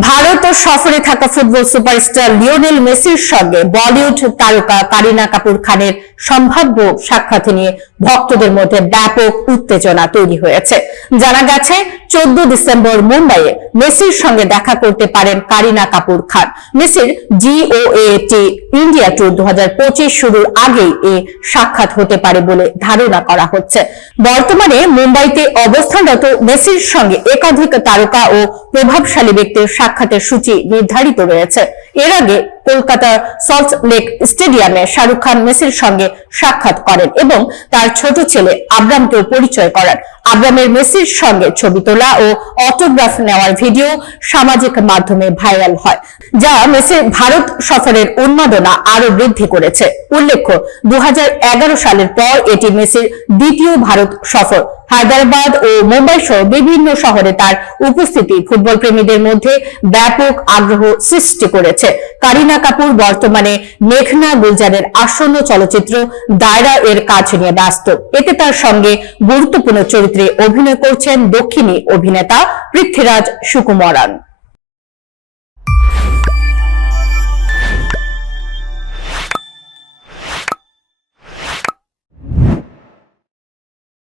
ভারত ও সফরে থাকা football superstar Lionel মেসির সঙ্গে বলিউড তারকা কারিনা কাপুর খানের সম্ভাব্য সাক্ষাৎ নিয়ে ভক্তদের মধ্যে ব্যাপক উত্তেজনা তৈরি হয়েছে। জানা গেছে, চোদ্দ ডিসেম্বর মুম্বাইয়ে মেসির সঙ্গে দেখা করতে পারেন কারিনা কাপুর খান। মেসির জিওএটি ইন্ডিয়া ট্যুর দু হাজার পঁচিশ শুরুর আগেই এ সাক্ষাৎ হতে পারে বলে ধারণা করা হচ্ছে। বর্তমানে মুম্বাইতে অবস্থানরত মেসির সঙ্গে একাধিক তারকা ও প্রভাবশালী ব্যক্তির সাক্ষাতের সূচি নির্ধারিত রয়েছে এর আগে কলকাতার সল্ট লেক স্টেডিয়ামে শাহরুখ খান মেসির সঙ্গে সাক্ষাৎ করেন এবং তার ছোট ছেলে আব্রামকেও পরিচয় করান। আব্রামের মেসির সঙ্গে ছবি তোলা ও অটোগ্রাফ নেওয়ার ভিডিও সামাজিক মাধ্যমে ভাইরাল হয়, যা মেসির ভারত সফরের উন্মাদনা আরও বৃদ্ধি করেছে। উল্লেখ্য দু হাজার এগারো সালের পর এটি মেসির দ্বিতীয় ভারত সফর। হায়দ্রাবাদ ও মুম্বাই সহ বিভিন্ন শহরে তার উপস্থিতি ফুটবল প্রেমীদের মধ্যে ব্যাপক আগ্রহ সৃষ্টি করেছে। কারিনা কাপুর বর্তমানে মেঘনা গুলজারের আসন্ন চলচ্চিত্র দায়রা এর কাজ নিয়ে ব্যস্ত। এতে তার সঙ্গে গুরুত্বপূর্ণ চরিত্রে অভিনয় করছেন দক্ষিণী অভিনেতা পৃথ্বীরাজ সুকুমারন।